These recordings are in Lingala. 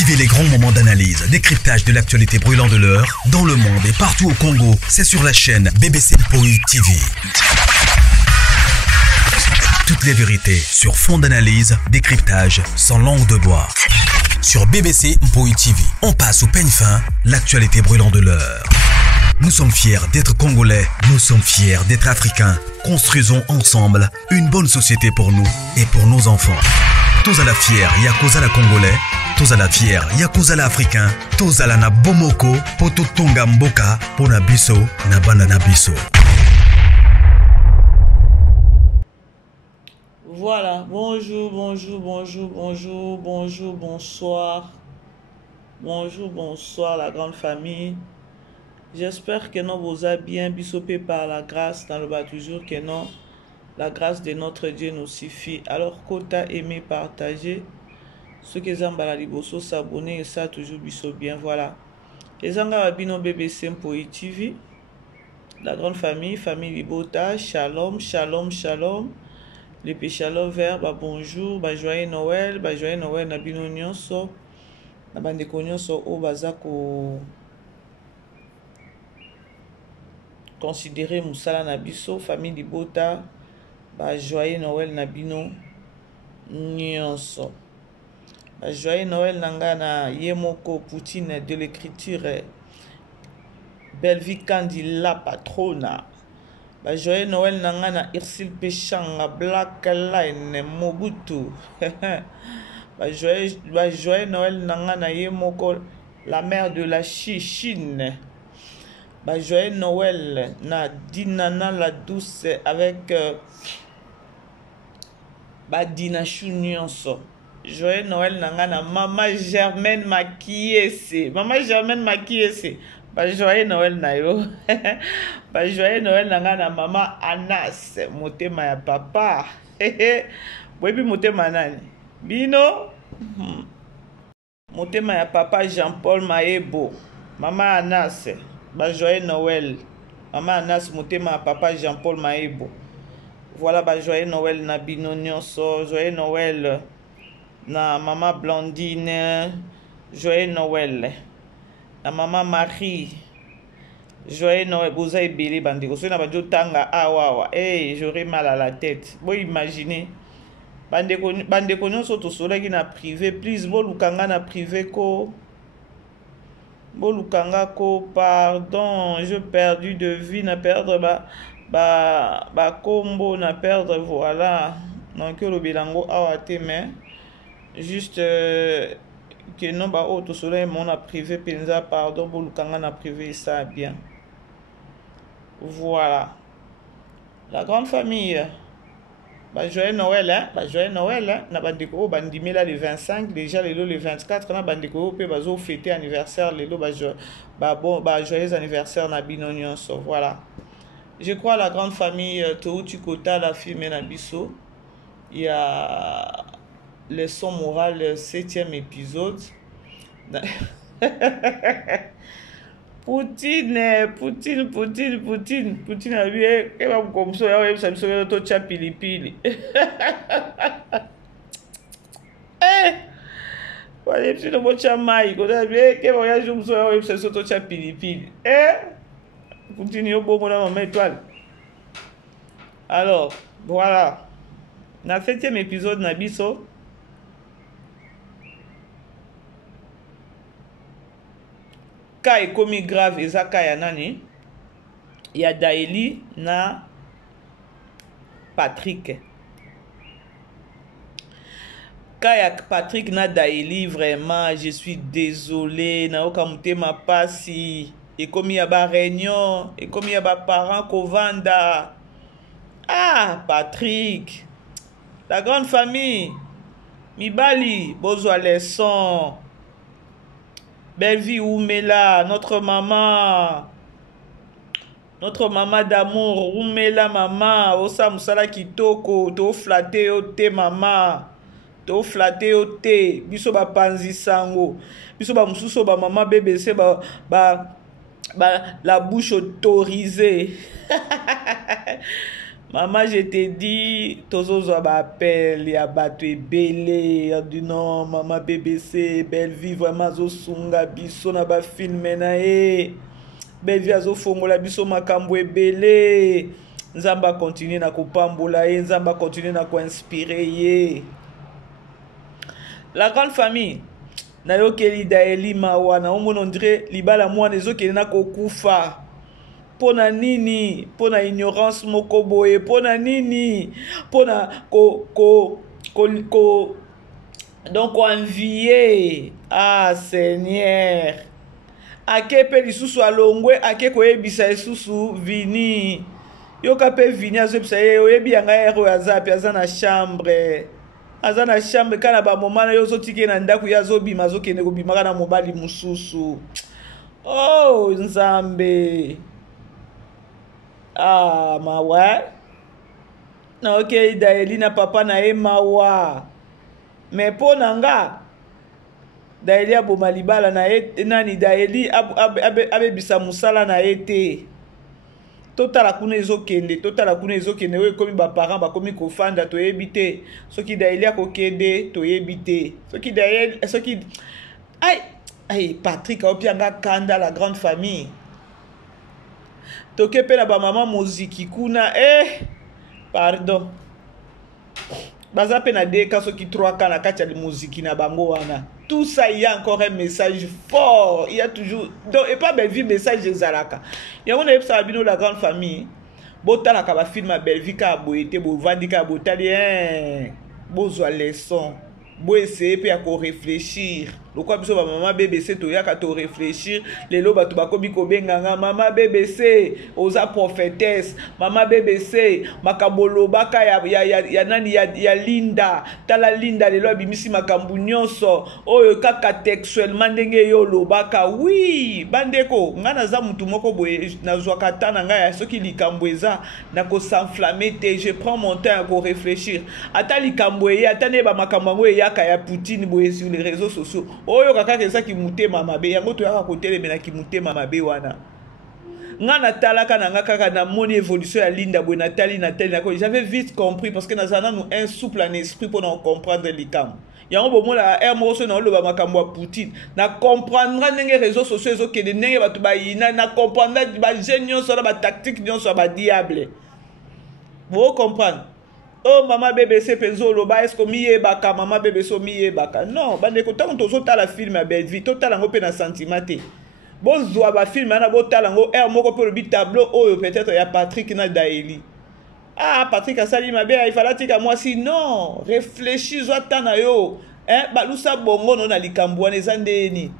Vivez les grands moments d'analyse, décryptage de l'actualité brûlante de l'heure, dans le monde et partout au Congo. C'est sur la chaîne BBC Mpoi TV. Toutes les vérités sur fond d'analyse, décryptage, sans langue de bois. Sur BBC Mpoi TV, on passe au peigne fin, l'actualité brûlante de l'heure. Nous sommes fiers d'être Congolais, nous sommes fiers d'être Africains. Construisons ensemble une bonne société pour nous et pour nos enfants. Tous à la fière, Yakozala Congolais. Tous à la fière, Yakozala Africain. Tous à la na Bomoko, Poto Tonga Mboka, Pona Biso, Nabana Nabiso. Voilà, bonjour, bonsoir. Bonjour, bonsoir la grande famille. J'espère que nous vous a bien bisopé par la grâce, dans le bas toujours que non. La grâce de notre Dieu nous suffit. Alors, quota aimer, partager. Ceux qui ont la liboso s'abonner et ça toujours biso bien. Voilà. Les Anga Bino BBC Mpoi TV. La grande famille, famille Libota. Shalom, shalom, shalom. Les péchalos verts, bah bonjour, bah joyeux Noël, na bino nyonso. Na bande ko nyonso o bazako considérer musala na biso famille Libota. Bah joyeux Noël na bino nyonso. Bah joyeux Noël nanga na Yemoko Poutine de l'écriture. Belle vie Candy la patrona. Bah joyeux Noël nanga na Irsil Pechanga Black Line Mobutu. Bah joyeux Noël nanga na Yemoko la mère de la Chine. Bah joyeux Noël na Dinana la douce avec bah Dina Chunionso. Joyeux Noël nanga na Maman Germaine Makiese. Maman Germaine Makiese. Bah joyeux Noël na yo. Bah joyeux Noël nanga na Maman Anas. Motema ya papa. Webi motema nani? Bino. Motema ya papa Jean-Paul Maebo. Maman Anas. Bah joyeux Noël. Maman Anas motema ya papa Jean-Paul Maebo. Voilà, bah joyeux Noël na bino nyonso. Joyeux Noël na Maman Blandine. Joyeux Noël na Maman Marie. Joyeux Noël. Boza ebele bandeko. Soki na bajo tanga awawa. Hey, j'aurais mal à la tête. Bon, imaginez. Bandeko nyonso tosolaki na privé. Please, bolukanga na privé ko. Bolukanga ko. Pardon, je perdu de vue. Na perdre ba combo. Na perdre, voilà. Donc, le bilango awate, mais juste que non, bah, oh, tout cela, mon a privé, penza, pardon, bolukanga na privé, ça bien. Voilà. La grande famille. Bah, joyeux Noël, hein. Bah, joyeux Noël, hein. Na bandeko, bandimi là le 25, déjà le 24, na bandeko, pe bazo fêter anniversaire, lelo, bah, joyeux anniversaire, na bino nyonso. Voilà. Je crois la grande famille, Touti Kota, la fille Menabiso. Il y a leçon morale, 7e épisode. Poutine a vu, et va comme ça, il va me to cha pilipili. Eh, voilà, si le mot cha mai, quand a vu, et va y jouer ça, il va me to cha pilipili. Eh, Poutine yo bon mon maman étoile. Alors, voilà. Dans le 7e épisode, Nabiso. Ka ekomi grave eza ka ya nani ya Daeli na Patrick. Ka ya Patrick na Daeli, vraiment je suis désolé na oka mutema pasi ekomi ya ba réunion ekomi ya ba parents kovanda. Ah Patrick, la grande famille mibali bozwa leçon. Belle vie Oumela, notre maman d'amour, Oumela maman, osa musala kitoko, to flatter o te maman, to flatter o te, biso ba panzi sango, biso ba mususo ba maman BBC la bouche autorisée. Maman, je te dis, tozo appel, il y a battu belé, du non, maman BBC, belle vie, vraiment, zo sunga, biso na ba filme na e, belle vie, zo fongola, biso makambo e belé, nzamba continue na kupambola e, nzamba continue na ko inspirer ye. La grande famille, na yo keli daeli mawa, na on dirait, libala mwana, zo keli na kokufa. Pona nini, pona ignorance moko boye, pona nini, pona donc envier. Ah Seigneur, ake pe lisusu alongwe, ake koyebisa lisusu vini, yoka pe vini azebisa ye, oyebi yanga ero azapi azana chambre, azana chambre kana ba momana yo zotike na ndaku ya zobima zokende kobimaka na mobali mususu. Oh Nzambe. Ah, mawa. Na ok, Daeli na papa na e mawa. Mais po nanga. Daeli aboma libala na e nani Daeli abe bisa musala na ete. Totala kuna ezokende, totala kuna ezokende we komi ba parents ba komi kofanda to ebite. Soki Daeli akokende to ebite. Soki Daeli soki ay Patrick opianga kanda la grande famille. Toke pe na ba maman muziki kuna pardon baza pe na deka soki 3 kana kati ya muziki na bango wana. Tout ça, il y a encore un message fort, il y a toujours donc et pas belle vie message ezalaka ya on a sabino la grande famille botala ka ba film belle vie ka boyete bo vandika botali bozwa leçon bo essayer pe ya ko réfléchir. Lokwa biso ba maman BBC to yaka to réfléchir lelo batu bakobi ko benganga maman BBC oza prophétesse, maman BBC makabolo baka ya nani ya Linda tala Linda lelo bimisi makambu nyonso oyo kaka textuellement ndenge yo lobaka. Oui bandeko ngana za mutu moko boye nazwa katana ngaya soki likambo eza na ko s'enflammer te, je prends mon temps pour réfléchir. Ata likambo ye atane ba makambo ngo yaka ya Poutine boye sur les réseaux sociaux oyo kaka eza ki mutema mabe yango to yaka kotelemena ki mutema mabe wana ngana talaka na nga kaka na moni évolution ya Linda boye Nathalie nako j'avais vite compris parce que nazana nous un souple en esprit pour nous comprendre likam yango bomona moko so na oloba makambo ya Poutine na comprendre ndenge réseaux sociaux ezokende ndenge bato bayina na comprendre ba jeune nyonso na ba tactique nyonso ba diable vous comprendre. Oh maman BBC penzo loba est-ce que miyebaka maman BBC miyebaka non bande ko tango tozo tala film ya belle vie totala ngo pe na sentiment te bozwa ba film na botala ngo moko pe le tableau oyo peut-être ya Patrick na Daeli. Ah Patrick asali mabe il fallait tika moi si non réfléchis zo tana yo balusa bongo no na likambo wana ezandeni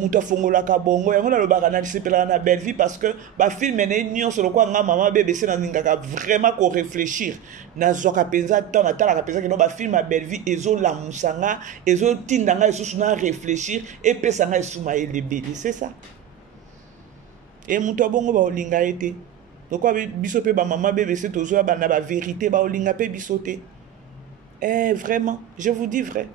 muta fongola ka bongo yango na lobaka na disipela na belle vie parce que ba film ne nyonso lokwa nga maman BBC na ningaka vraiment ko réfléchir na zoka penza temps na tala ka penza que no ba film a belle vie ezo la musanga ezo tindanga esusu na réfléchir et pesa nga esuma elebeli c'est ça et muta bongo ba olinga ete lokwa biso pe ba maman BBC tozo ba na ba vérité ba olinga pe bisote vraiment je vous dis vrai.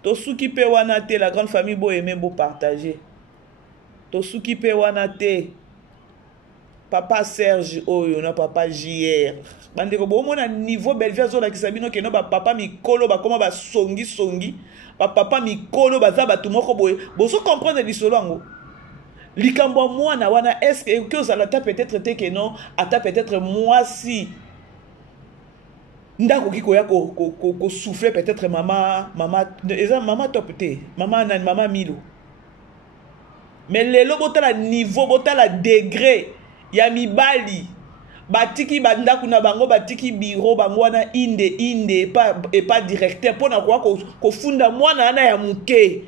Tosuki pe wana te la grande famille bo aimer bo partager. Tosuki pe wana te papa Serge oyo na papa JR. Bande ko bo mona niveau belle vie zo la kisabino ke no ba papa mikolo ba koma ba songi ba papa mikolo ba za ba tumoko boye. Bo so comprendre lisolongo. Likambo mwana wana est-ce que ozalata peut-être te que non ata peut-être moi si ndako kiko ya ko souffler peut-être maman top te maman Milo mais lelo botala niveau botala degré ya mibali batiki bandako na bango batiki biro bango wana inde pas directeur pona kwa ko funda mwana ana ya muke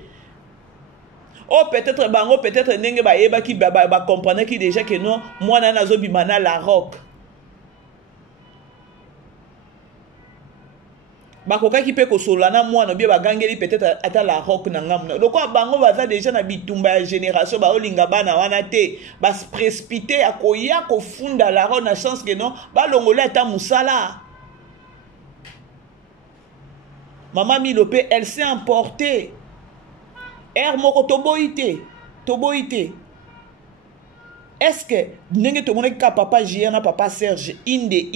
peut-être bango peut-être ndenge ba yeba ki ba comprendre ki déjà que non mwana na zo bimana la rock bakokaki pe kosolana mwana bie bagangeli peut-être ata la rock na ngamna lokwa bango baza déjà na bitumba ya génération ba olinga bana wana te ba se précipiter akoya ko funda la rock na chance que non ba longola ata musala. Maman Milo pe elle s'est emportée moko toboite est-ce que ndenge to monaki ka papa JR na papa Serge inde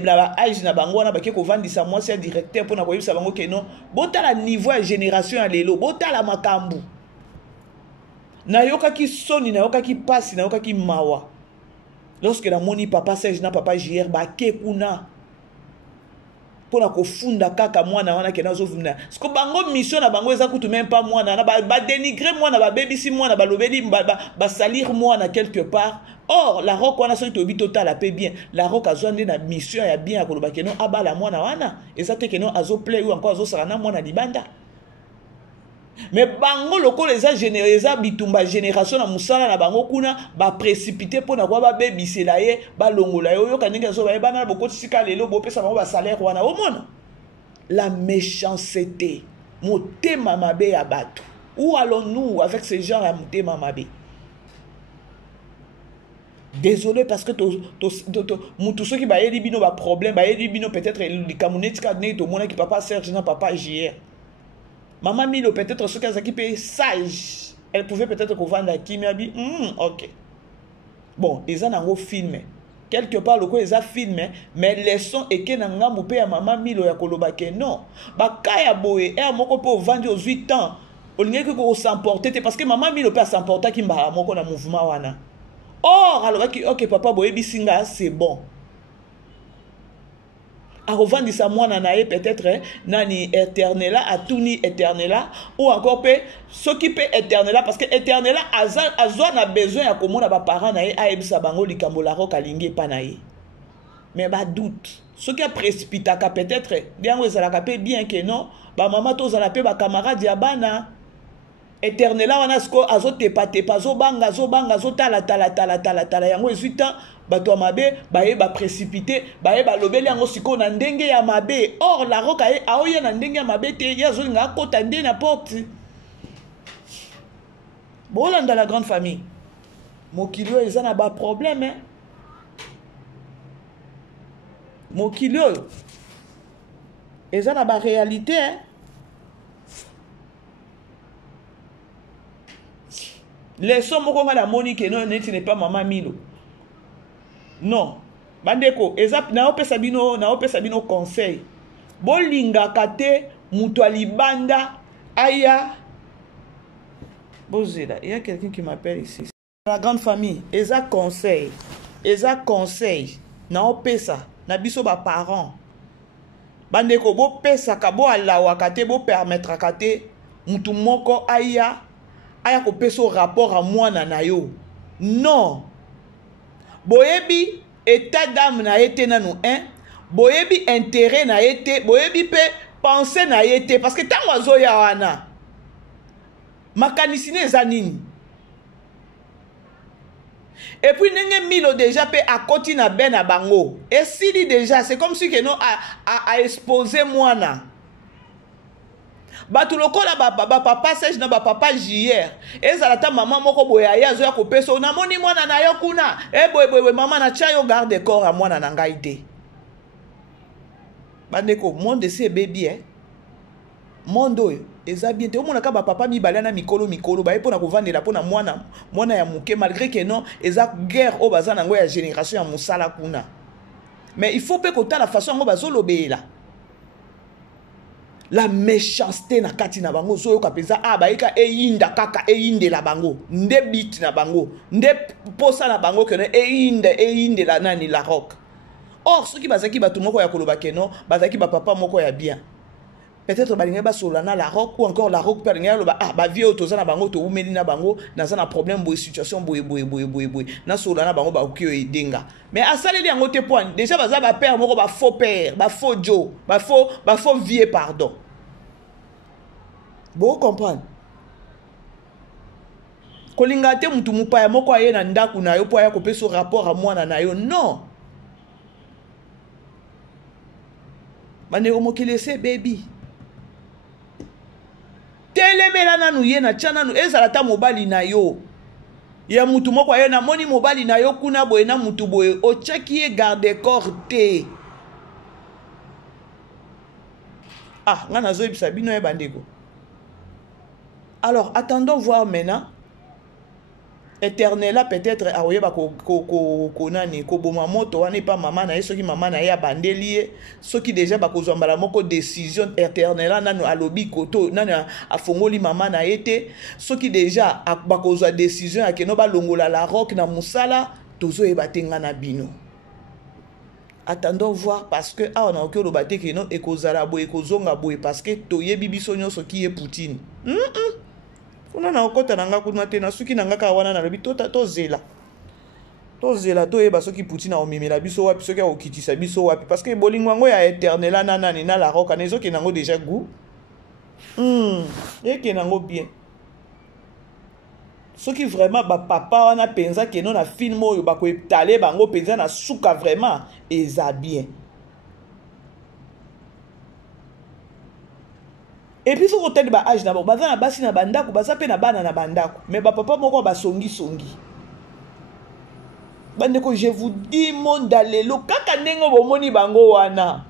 blaba age na bango na bake ko vandisa moi c'est directeur pour na ko yebisa bango ke non botala niveau ya génération ya lelo botala makambu na yoka ki soni na yoka ki pasi na yoka ki mawa lorsque na moni papa Serge na papa JR ba ke kuna pona ko funda kaka mwana wana ke nazo vunda siko bango mission na bango eza kutu même pas mwana na ba dénigrer mwana ba bebisi mwana ba lobeli ba salir mwana quelque part. Or la rock wana so to bi total apé bien la rock azonde na mission ya bien ko loba ke non abala mwana wana eza te ke non azo play ou encore azo sarana mwana libanda. Mais bango loko les eza bitumba génération na musala na bango kuna ba précipiter pona kwa ba bebisela ye ba longola yo yo kaninga so ba bana boko tsika lelo bo pesa bango ba salaire wana o mona la méchanceté motema mabe ya bato. Où allons-nous avec ces gens à motema mabe? Désolé parce que mutu soki ba yeli bino ba problème ba yeli bino peut-être li kamunetika ne to mona ki papa Serge na papa JR. Maman Milo, peut-être ce qu'elle est sage. Elle pouvait peut-être vendre la kimia. Ok. Bon, ils ont un film. Quelque part, le coup, ils ont filmé. Mais les sons et que n'anga moupé à maman Milo ya kolobake. Non. Bah, kaya boé. Et à mon copain, vendre aux 8 ans. On n'y a que vous s'emporter. Parce que maman Milo peut s'emporter qui m'a mon na mouvement wana. Or, alors, ok, papa boé bisinga, c'est bon. A revendre mwana na ye peut-être nani éternela a tuni éternela ou encore pe ce qui peut éternela parce que éternela azwa na besoin ya komona ba parents na ye a ebisa bango likambo la roka lingi pa na ye mais ba doute ce qui a précipité ka peut-être bien ezalaka pe bien que non ba maman to zala pe ba camarade ya bana éternela wana sko azotepa tepa zo banga zo tala yango 18 ans bato mabe baye ba précipité baye ba lobeli yango siko na ndenge ya mabe. Or la roka aoya na ndenge ya mabe te yazo nga kota nde na porte bolanda la grande famille mokilo eza na ba problème hein mokilo eza na ba réalité hein. Les sommes moko nga la monique non n'est pas maman Milo. Non. Bandeko, ezap na opesa bino conseil. Bolinga kate mutu alibanda aya. Bozela, il y a quelqu'un qui m'appelle ici. La grande famille, eza conseil. Na opesa na biso ba parents. Bandeko bo pesa ka bo alawa kate bo permettre kate mutu moko aya ko peso rapport à mwana na yo. Non. Boyebi état d'âme na été nanu hein. Boyebi intérêt na été, boyebi pe pensée na été parce que tango azoya wana. Makanisine zanini. Et puis nenge Milo déjà pe à côté na ben na bango. Et si dit déjà c'est comme si que non a exposé mwana. Batu lokola ba papa Serge na ba papa JR ezala ta maman moko boya ya zo ya kopeso na moni mwana na yo kuna boy maman na cha yo garde corps à mwana na ngai te bandeko monde c'est baby hein monde eza bien te omona ka ba papa mibale na mikolo ba epona kovandela pona mwana ya muke malgré que non eza guerre o bazana ngo ya génération ya musala kuna mais il faut pe kota la façon ngo bazolobela. La méchanceté na kati na bango zo yoka peza baika eyinda kaka eyinde la bango nde bit na bango nde posa na bango que eyinde la nani la rock. Or ceux qui bazaki batu moko ya koloba keno bazaki ba papa moko ya bien peut-être balinga ba solana la rock ou encore la rock perlinga loba ba vie otoza na bango to umeli na bango na za na problème boy situation boy na solana bango ba okio edenga mais asaleli yango te point déjà baza ba père moko ba faux père ba faux Joe ba faux vie pardon bon comprendre kolinga te mutu mupaya moko aye na ndaku na yo po ya kopeso rapport à mwana na yo non bane omokile se baby telemela nanu ye na tcha nanu ezala ta mobali na yo ya mutu moko aye na moni mobali na yo kuna boye na mutu boye otchaki ye garde corps te nga nazoyebisa bino ye bandeko. Alors attendons voir maintenant éternela peut-être aoyeba konani koboma moto wana pas maman na ye soki maman na ye abandeli ye soki déjà bakozwa mbala moko décision éternela nanu alobi koto nanu afongoli maman na ye te soki déjà bakozwa décision ya keno balongola la rock na musala tozoyeba te nga na bino. Attendons voir parce que on a okyo loba te keno ekozala boye ekozonga boye parce que toyebi biso nyonso ki ye Poutine. Kuna na okota nanga kuna te na suki nanga ka wana na lobi to zela. To zela to yeba soki Poutine a omemela biso wapi soki a okitisa biso wapi parce que bolingo ngo ya éternela nani na la roka nezo ke nango déjà goût. Yeke nango bien. Soki vraiment ba papa wana penza ke non na film oyo ba ko etale bango penza na suka vraiment eza bien. Et puis faut que ba âge na ba baza na basi na bandako baza pe na bana na bandako mais ba papa moko ba songi bandeko je vous dis monde lelo kaka ndenge bomoni bango wana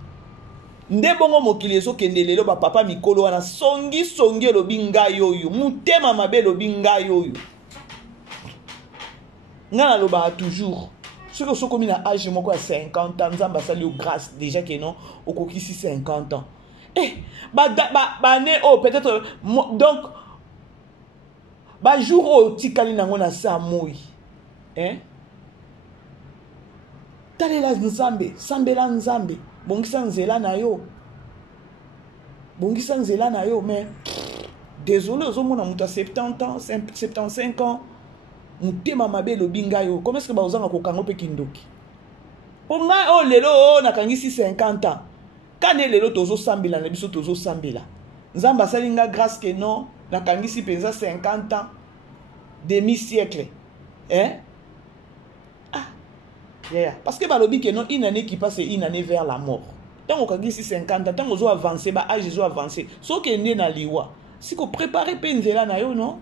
nde bongo mokili ezo kende lelo ba papa mikolo wana songi elobi ngai oyo mutema mabe elobi ngai oyo ngana loba toujours soki osokomi na âge moko ya 50 ans nzambe asali yo grâce déjà que non okokisi 50 ans ne oh peut-être donc jour o tikali nango na sa moi talela nzambe sambela nzambe bongisa nzela na yo mais désolé ozomona muta 70 ans 75 ans mutema mabe lobinga yo comment est-ce que bazanga kokango pe kindoki ponga o lelo nakangisi 50 ans kane lelo tozo sambela na biso tozo sambela nzamba salinga grâce que non nakangisi penza 50 ans demi-siècle parce que balobi que non une année qui passe une année vers la mort tant okangisi 50 ans tant ozo avancer ba âge zo avancer so ke ndé na liwa si ko préparer penzela na yo non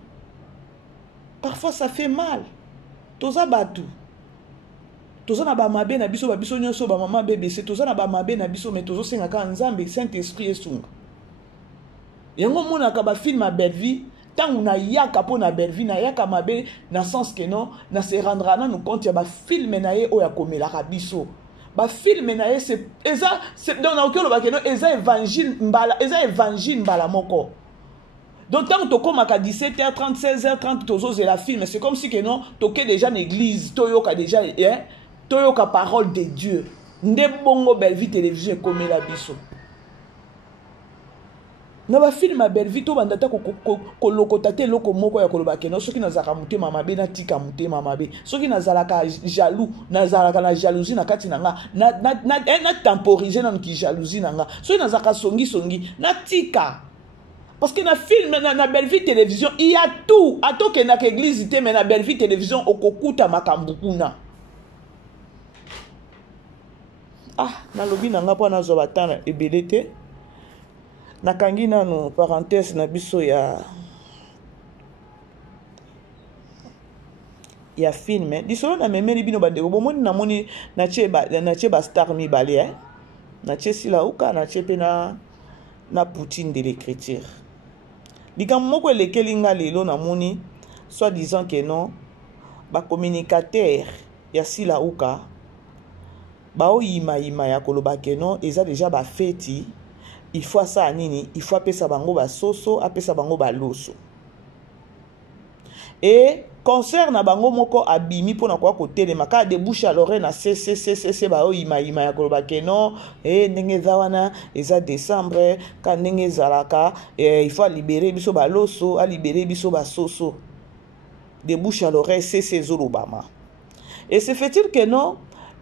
parfois ça fait mal toza batu toza na ba mabe na biso nyonso ba mama bébé c'est toza na ba mabe na biso mais tozo senga ka nzambe Saint-Esprit esunga yango mona ka ba film a belle vie tant na yaka po na belle vie na yaka mabe na sens que non na se rendra na nous compte ya ba film na ye o ya komela ka biso ba film na ye c'est donc na okelo ba que non eza évangile mbala moko. Donc tant que tu commences à 17h30, 16h30, tu as la film, c'est comme si que non, tu es déjà en église, tu as déjà la parole de Dieu. Nde bongo belle vie télévision comme la biso. Na ba film a belle vie to bandata ko lokotate loko moko ya koloba ke no soki nazaka mute mama be na tika mute mama be soki nazalaka jaloux nazalaka na jalousie na kati nanga na temporiser na ki jalousie nanga soki nazaka songi na tika. Parce que dans le film, dans la belle vie télévision, il y a tout. À tout que dans l'église, mais dans la belle vie télévision, au kokuta makambukuna. Na lobi na ngapa na zobatana ebelete. Na kangi na no parenthèse na biso ya film. Disolo na memeli bino bandeko bomoni na moni na cheba star mi bale na chesila uka na chepena na Poutine de l'écriture. Dika moko lekeli nga lelo na moni soit disant que non ba communicateur ya sila uka ba o yima ya koloba que non eza déjà ba feti il faut ça nini il faut apesa bango ba soso apesa bango ba loso et concert na bango moko abimi pona kwa kotelema ka de bouche à l'oreille na c ba o yima ya koloba que non ndenge zawana eza décembre ka ndenge zalaka il faut libérer biso ba loso a libérer biso ba soso de bouche à l'oreille c zolobama et c'est fait-il que non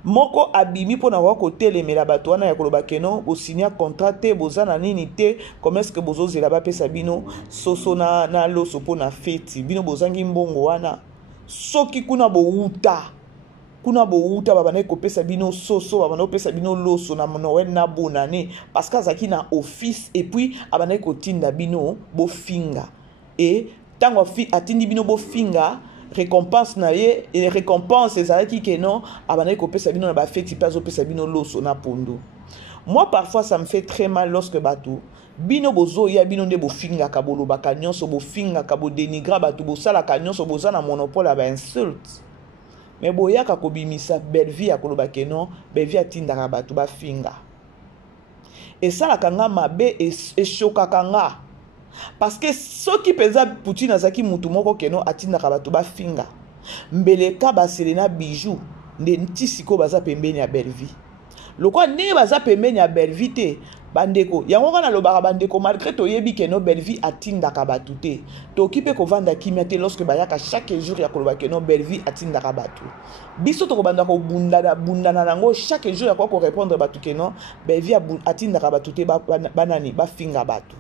moko abimi pona kwa kotelemela bato wana ya koloba que non bo signer contrat te bozana nini te comment est-ce que bozozela ba pesa bino soso na loso pona feti bino bozangi mbongo wana soki kuna bouta babana kopesa bino soso babana kopesa bino loso na Noël na bonne année parce que azaki na office et puis abana kotinda bino bo finga et tango atindi bino bo finga récompense na ye et récompense ezalaki que non abana kopesa bino na ba feti pas opesa bino loso na pondo Moi, parfois, ça me fait très mal lorsque bateau. Bino bozo ya bino nde bofinga kabolo bakanyon so bofinga kabo dénigra bato bosala kanyon so bozana monopole ba insulte. Mais boya kakobimisa belle vie akoloba kenon, belle vie atindaka bato ba finga. Et ça la kanga mabe et choka kanga. Parce que ceux qui pesa Poutine azaki mutu moko kenon atindaka bato ba finga. Mbeleka ba Selena bijou nde ntisiko baza pembeni ya belle vie. Lokwa ne baza pembeni ya belle vie te bandeko yango kana lobaka bandeko malgré toyebi keno belle vie atindaka bato te tokipe kovanda kimia te lorsque bayaka chaque jour ya koloba keno belle vie atindaka bato biso tokobanda ko bundana nango chaque jour ya ko répondre bato keno belle vie atindaka bato te banani ba finga bato.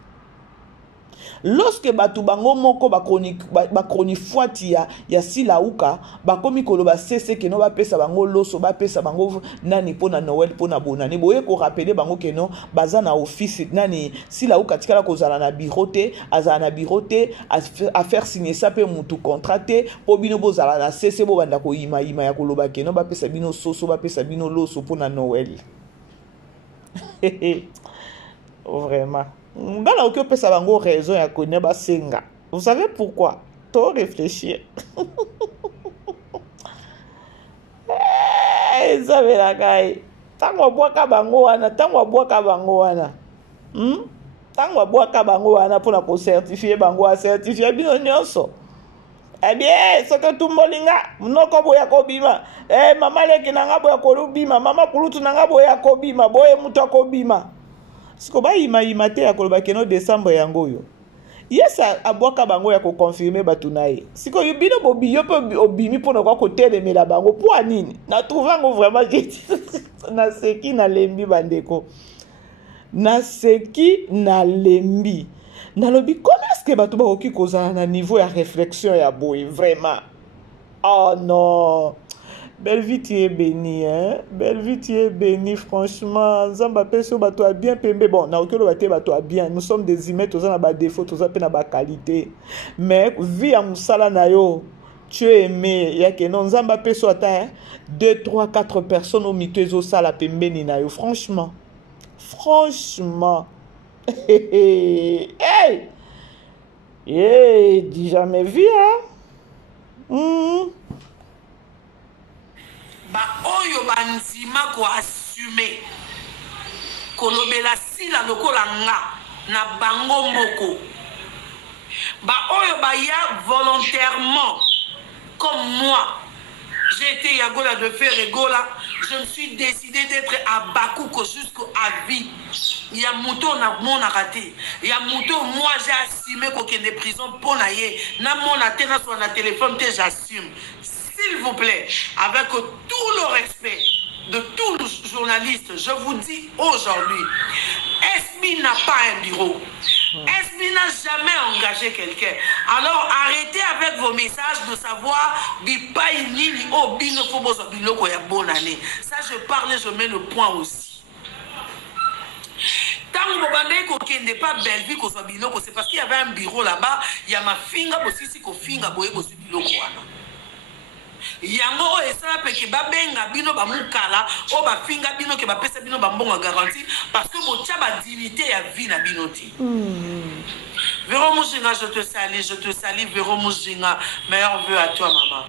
Lorsque batu bango moko ba chronique fuati ya silauka bakomi koloba sese keno ba pesa bango loso ba pesa bango nani pona Noël pona bonane boye ko rappeler bango keno baza na office nani silauka tikala kozala na bureau te azala na bureau te a faire signer ça pe mutu contraté po bino bozala na sese bo banda ko ima ya koloba keno ba pesa bino soso ba pesa bino loso pona Noël. Vraiment. Ngana occupé sa bango raison ya connaît ba senga. Vous savez pourquoi? Trop réfléchir. Eh, ça veut la kai. Tango boaka bango wana, tango boaka bango wana. Tango boaka bango wana pour ko certifier bango a certifier bino nyonso. Eh bien, ce que tout molinga, mnoko boya ko bima. Eh mama leki nanga boya ko bima, mama kulutu nanga boya ko bima, boye muto ko bima. Siko ba ima te ya koloba keno décembre yango yo. Yesa abwaka bango ya ko confirmer batu nae. Siko bino bobi yo pe obimi pona kwa ko telemela bango pour nini? Na trouvango vraiment na seki na lembi bandeko. Na seki na lembi. Na lobi comment est-ce que batu ba oki koza na niveau ya réflexion ya boy vraiment? Oh non. Belle vie tu es bénie, hein? Belle vie tu es bénie, franchement. Zamba peso bato a bien pembe. Bon, na okelo bate bato a bien. Nous sommes des humains, tous na ba défaut, tous na pe na ba qualité. Mais vie à musala na yo, tu es aimé. Ya que non zamba peso ata 2, 3, 4 personnes au mitezo sala pembe ni na yo. Franchement. Franchement. Hey! Hey, dis jamais vu, hein? Ba oyo banzima ko assumer kolobela sila lokola nga na bango moko ba oyo ba ya volontairement comme moi j'ai été Yagola de faire Egola, je me suis décidé d'être à Bakouko jusqu'à vie. Il y a mouton na mon raté. Il y a mouton moi j'ai assumé qu'aucun des prisons pour naïe na mon atena sur la téléphone que j'assume. S'il vous plaît, avec tout le respect de tous les journalistes, je vous dis aujourd'hui, SB n'a pas un bureau. SB n'a jamais engagé quelqu'un. Alors arrêtez avec vos messages de savoir bonne année. Ça je parle et je mets le point aussi. Tant que vous n'est pas belle vie qu'on soit biloko, c'est parce qu'il y avait un bureau là-bas, il y a ma finga aussi si qu'on finga boye aussi biloko. Yango esala peke babenga bino ba mukala o ba finga bino ke ba pesa bino ba mbonga garantie parce que botia ba dignité ya vie na bino ti. Véro Mouzinga, je te salue Véro Mouzinga, meilleur vœu à toi maman.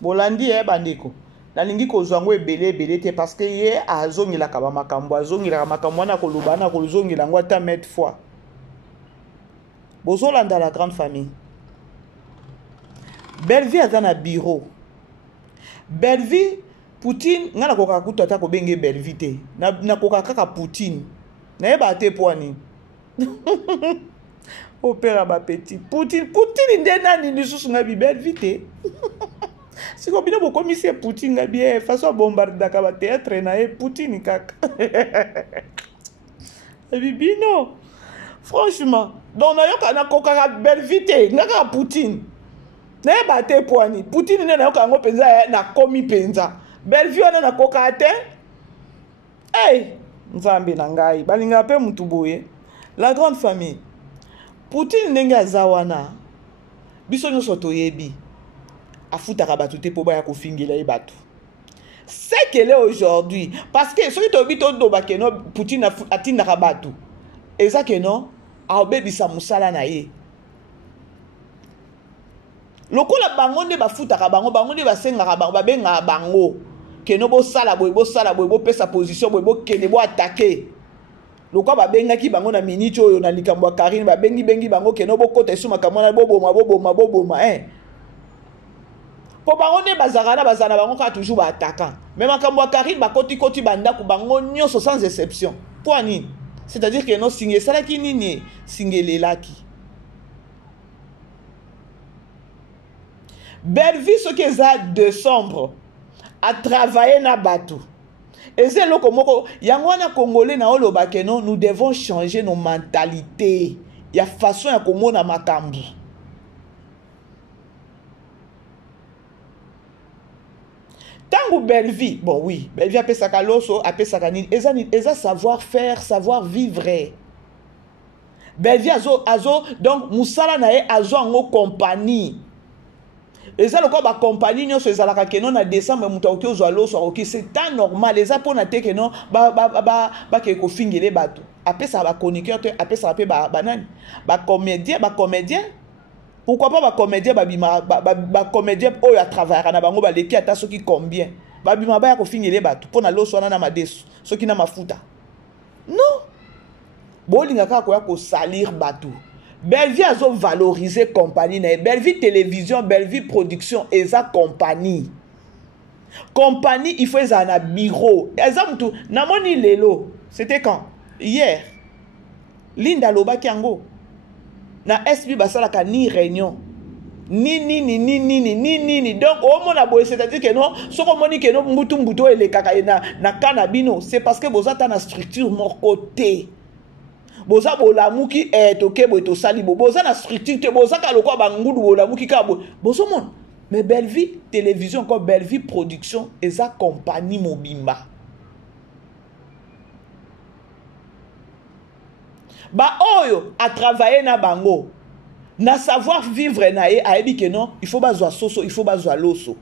Bolandi bandeko. Nalingi kozwa ngo ebele te parce que ye azongela ka ba makambo azongela makambo na koloba na kolozongela ngo ata mettre fois. Bozolanda la grande famille. Belle vie à un bureau. Belle vie, Poutine, n'a pas de temps pour benge belle vie. N'a pas de Poutine. N'a pas de poignée. Opéra ma petit. Poutine, il n'est pas ni sous une belle vie. Si vous avez commissaire Poutine, n'a bien façon bombarder le théâtre, n'a pas Poutine. Bino. Franchement, donc n'a pas de belle vie. N'a pas Poutine. Ne bate poani Poutine ne na kango penza na komi penza belle vie na koka te hey nzambe na ngai balinga pe mutu boye la grande famille Poutine ndenge azawana biso nyonso toyebi afutaka bato te po baya kofingela ye bato c'est qu'elle est aujourd'hui. Parce que ceux qui ont dit que Poutine a atteint Rabatou. Et ça que non, a obéi sa moussala naïe. Loko la bango ne ba futa bango ne ba senga bango ba benga bango que no bo sala bo pesa position bo kene bo attaquer. Loko ba benga ki bango na minute oyo na likambo ya Karine ba bengi bango que no bo kota suma kamona bo boma po bango ne bazana bango ka toujours ba attaquant. Même makambo ya Karine ba koti banda ku bango nyonso sans exception. Pour nini? C'est-à-dire que no singe sala ki nini singelelaki. Belle-Vie, ce que ça décembre a travaillé na bateau. Et c'est là que yangwana congolais na oloba que non, nous devons changer nos mentalités. Il y a façon ya komona makambu. Tango Belle-Vie, bon oui, Belle-Vie appelle ça kaloso, appelle ça kanini. Eza savoir faire, savoir vivre. Belle-Vie azo donc musala na ye azo ango compagnie. Et ça, le quoi, ma compagnie, nous sommes à la canon à décembre, c'est pas normal. Les apôtres n'ont que non, que finir les bateaux. Après ça, va chroniqueur, après ça, après banane, comédien. Pourquoi pas comédien, comédien, oh, à travers, à bango, les qui attendent ceux qui combien. Bima ba ko finir les bateaux. Pour na l'eau, soit na ma desu, ceux qui n'a ma fouta. Non. Bolinga ko salir bateau. Belle-Vie a valorisé compagnie. Belle-Vie télévision, Belle-Vie production, et ça compagnie. Compagnie, il faut un bureau. Exemple, tout. Namoni lelo. C'était quand? Hier. Linda Loba Kiango. Na SB Basalaka ni réunion. Ni. Donc, au moins, c'est-à-dire que non, ce qu'on dit que non, mbuto et les kakaïna, na kanabino, c'est parce que vous êtes dans la structure mon côté. Boza bolamuki toke boto sali boza na structure te boza ka lokwa bangudu bolamuki ka bozo mon mais Belle-Vie télévision comme Belle-Vie production et sa compagnie mobimba ba oyo a travailler na bango na savoir vivre na ye a ebi que non il faut bazwa soso il faut bazwa loso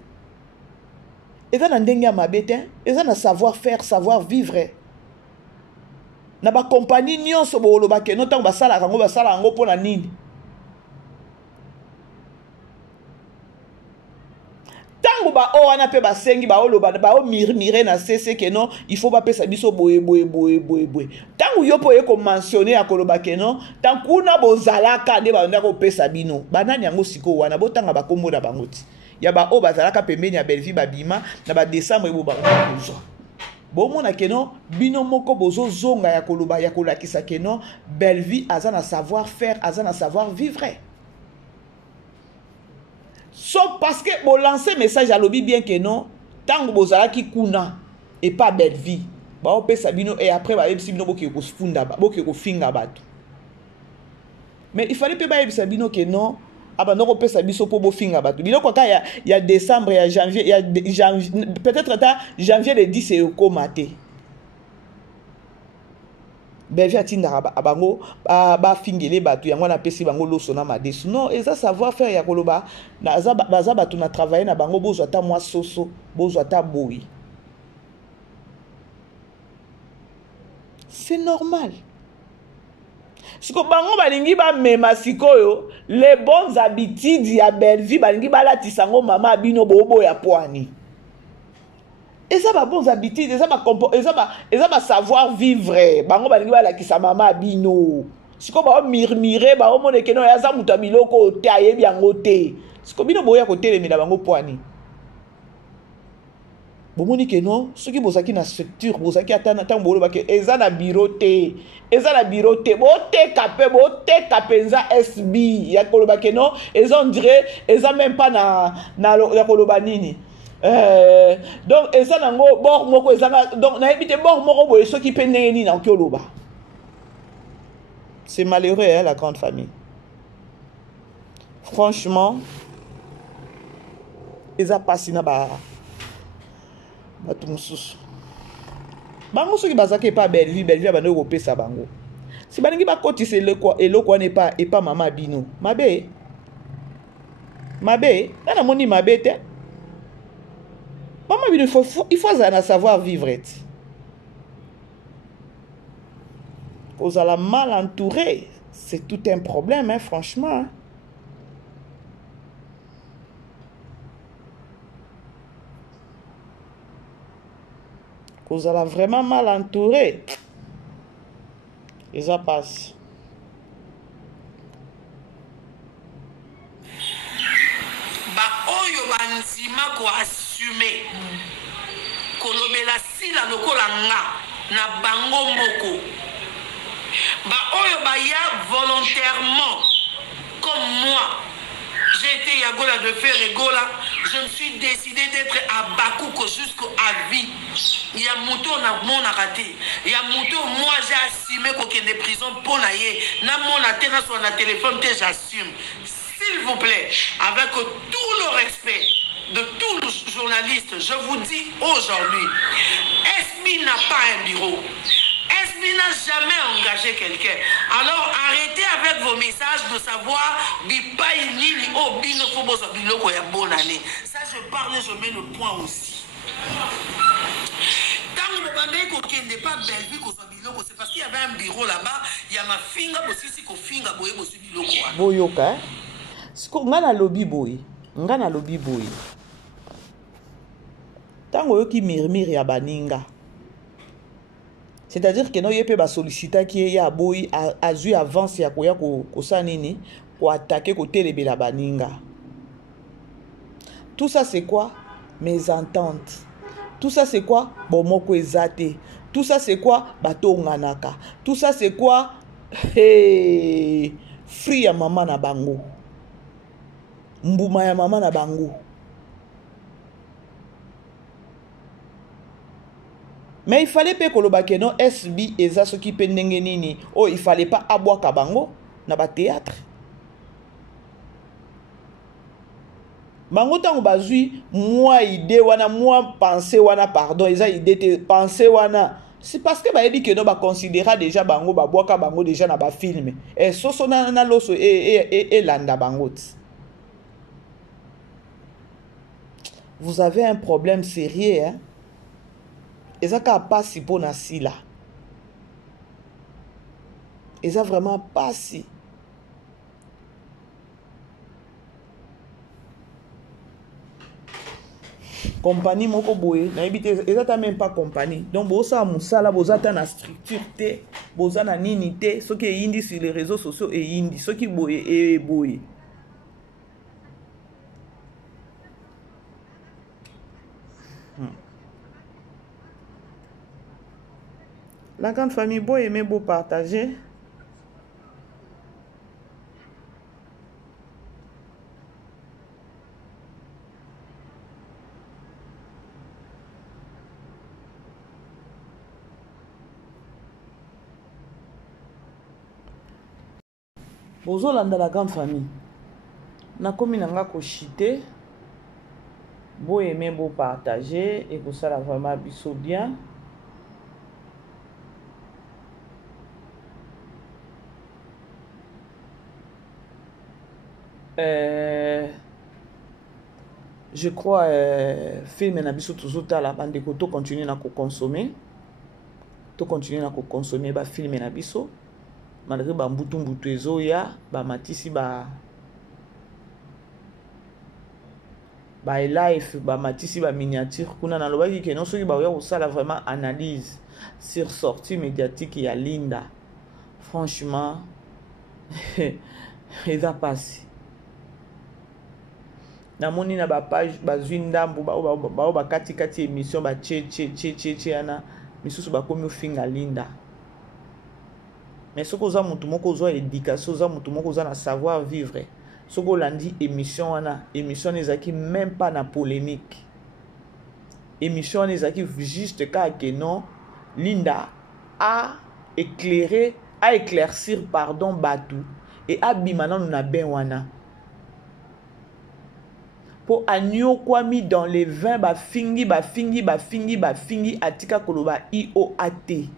et ça na ndenge mabete et ça na savoir faire savoir vivre na ba compagnie nyonso bolo ba keno tango basala ngo pona nini tango ba o wana pe basengi ba olo ba o mire na cc keno il faut ba pesa biso boye tango yo po ko mentionner akoloba keno tango na bozalaka de ba ndako pesa bino banani yango siko wana botanga ba kombo na bangoti ya ba o bazalaka pembeni ya Belle-Vie babima na ba décembre bo ba ko bomona keno bino moko bozo zonga ya koloba ya kolakisa keno Belle-Vie azana savoir faire azana savoir vivre sauf parce que bo lancer message à lobi bien que non tango bozala ki kuna et pas Belle-Vie ba o pesa bino et après ba yebisi bino boke ko funda ba boke ko finga bato mais il fallait pas yebisa bino que non abandon ko pesa biso po bo finga bato biloko ka ya décembre ya janvier ya peut-être ta janvier le 10 et ko maté Belle-Vie atinda abango ba fingele bato yango na pesi bango loso na madesu non et ça savoir faire ya koloba na za bato na travailler na bango bozo ata moi soso bozo ata boui c'est normal. Si vous balingi ba mema sikoyo les bonnes habitudes ya Belle-Vie balingi balatisa ngo mama bino bobo ya poani. Et ça ba bonnes habitudes, et ça ba savoir vivre. Bango balingi balakisa mama bino. Siko ba mirmire ba o mone keno ya za mutabiloko te ayebi yango te. Siko bino boya ko telemela bango poani. Bomoni que non, ceux qui bosaki na structure, bosaki atana tant bolo ba ke eza na bureau te bote kapenza SB ya koloba que non, eza on dirait eza même pas na ya koloba nini. Donc eza nango bor moko eza donc na ebite bor moko boye ceux qui pendenge ni na koloba. C'est malheureux hein, la grande famille. Franchement, eza pasi na ba bango soki bazaki pas Belle-Vie abandon ko pesa bango si balingi ba kotisa eloko wana pas mama bino mabe na moni mabe te Maman, il faut savoir vivre. Vous allez mal entouré. C'est tout un problème, hein, franchement. Vous allez vraiment mal entouré. Et ça passe. Oyo banzima ko assumer kolobela sila lokola nga na bango moko ba oyo baya volontairement comme moi j'ai été Yagola de faire Egola, je me suis décidé d'être à Bakouko jusqu'à vie. Il y a mouton na mon raté. Il y a mouton moi j'ai assumé qu'aucun des prisons pour naïe na mon atteint sur la téléphone que j'assume. S'il vous plaît, avec tout le respect de tous les journalistes, je vous dis aujourd'hui, SB n'a pas un bureau. SB n'a jamais engagé quelqu'un. Alors arrêtez avec vos messages de savoir bonne année. Ça je parle, je mets le point aussi. Tant que vous ne pas Belleville, c'est parce qu'il y avait un bureau là-bas, il y a ma finga aussi ko finga boye boyoka. Ngana lobby boy, ngana lobby boy. Tango yoki mirmir ya baninga. C'est-à-dire que no yepe ba sollicita ki ya boy azu avance ya koya ko sanini ko attaquer ko telebela baninga. Tout ça c'est quoi? Mes ententes. Tout ça c'est quoi? Bomoko ezate. Tout ça c'est quoi? Bato nganaka. Tout ça c'est quoi? Hey, free ya mama na bango. Mbuma ya mama na bango. Mais il fallait pas que le bakeno SB eza ce qui pendenge nini. Oh, il fallait pas aboa kabango na ba théâtre. Bango tango bazui moi idée wana moi penser wana pardon, eza idée te penser wana. C'est parce que ba dit que no ba considéra déjà bango ba boaka bango déjà na ba film. Et soso na loso et landa bango. Vous avez un problème sérieux, hein? Et ça pas si pour nasi là. Et ça vraiment pas si. Compagnie moko boye na ebité ezata même pas compagnie. Donc bosa musala bozata na structure té, boza na nini té, ce qui est indi sur les réseaux sociaux et indi, ce qui boye et boye. La grande famille, beau aimer, beau partager. Bozo landa la grande famille. Na komi nanga ko chité. Beau aimer, beau partager. Et que ça la vraiment biso bien. Je crois film na biso toujours la bande ko to continuer na ko consommer. To continuer na ko consommer ba film na biso. Malgré ba mbutu ezo ya ba matisi ba life ba matisi ba miniature kuna na lobaki ke non soki ba ya osala vraiment analyse sur sortie médiatique ya Linda. Franchement il va passer. Na moni na ba page bazwi ndambu ba kati émission ba che ana misusu ba komi ofinga Linda. Mais ce que za mutu moko zo éducation za mutu moko za na savoir vivre. Ce que landi émission ana émission ezaki même pas na polémique. Émission ezaki juste ka que non Linda a éclaircir pardon Batu et abimana na ben wana. Pour agneau quoi mis dans les vins ba fingi atika koloba IOAT.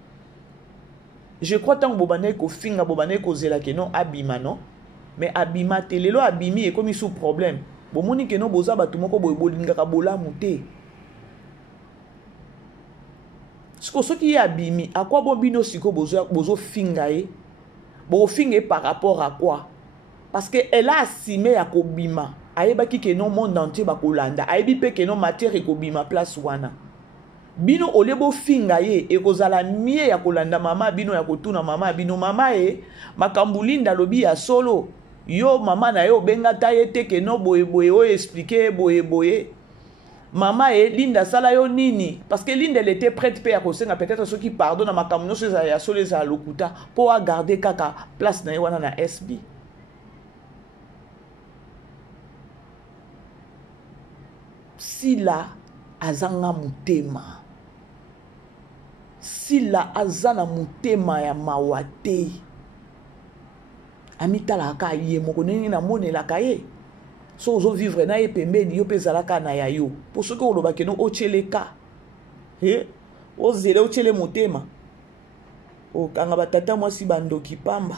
Je crois tant que bobane ko finga bobane ko zela ke non abima non mais abima telelo abimi et comme sous problème bomoni ke non boza batu moko bolinga ka bola muté siko soki ya bimi à quoi bon bino siko bozo fingaye bo fingaye par rapport à quoi parce que elle a assumé ya kobima ayebaki ke non monde entier ba kolanda ayebi pe ke non matière ekobima place wana bino olebo fingaye ekozala mie ya kolanda mama bino ya kotuna mama bino mama makambulinda lobi ya solo yo mama na yo benga taye te ke non boye boye o expliquer boye boye Maman Linda sala yo nini parce que Linda elle était prête à kosenga peut-être ceux qui pardonnent à makamno ceux ya solo za lokuta pour garder kaka place na wana na SB. Si la azanga mutema si la azana mutema ya mawate amitala ka ye moko nini na monela kaye so ozo vivre na ye pembeni yo pezalaka na ya yo pour ceux qui oloba ke no ocheleka ozele ochele motema okanga batata mwasi bandoki pamba.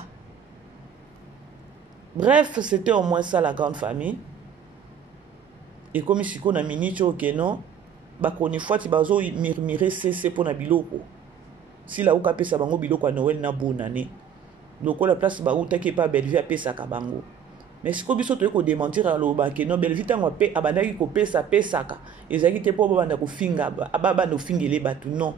Bref, c'était au moins ça la grande famille. Et comme si on a minute au kenon bakoni fois ti bazo murmurer cesse pour na biloko si la uka pesa bango biloko à Noël na bonane donc la place ba uta ki pa Bellevue a pesa ka bango. Mais si kobiso to ko démentir à loba ke no Bellevue tango pe abandaki ko pesa pesaka ezaki te po banda ko finga ababa no fingele batu non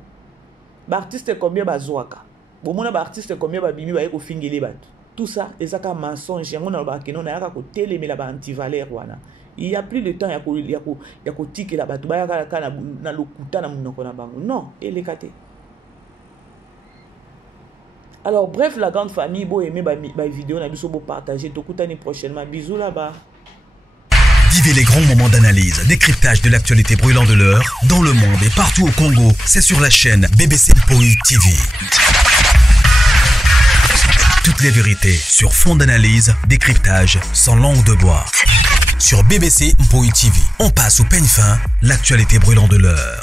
ba artiste combien bazwaka bomona ba artiste combien ba bimi ba ko fingele batu tout ça ezaka mensonge yango na loba ke no na yaka ko telemela ba anti-valeur wana. Il n'y a plus de temps ya ko tikela batu ba yaka na lokuta na munoko na bango non elekate. Alors bref, la grande famille, beau aimer ma vidéo, na biso beau partager, tokutani prochainement. Bisous là-bas. Vivez les grands moments d'analyse, décryptage de l'actualité brûlante de l'heure, dans le monde et partout au Congo. C'est sur la chaîne BBC Mpoï TV. Toutes les vérités sur fond d'analyse, décryptage sans langue de bois. Sur BBC Mpoï TV, on passe au peigne fin, l'actualité brûlante de l'heure.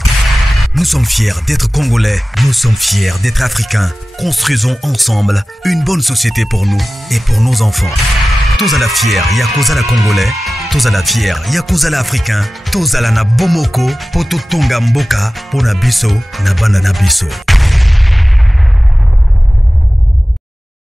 Nous sommes fiers d'être Congolais, nous sommes fiers d'être Africains. Construisons ensemble une bonne société pour nous et pour nos enfants. Tous à la fière, Yakoza la Congolais. Tous à la fière, Yakoza la Africain. Tous à la na Bomoko, Poto Tonga Mboka, Pona Biso, na Banana Biso.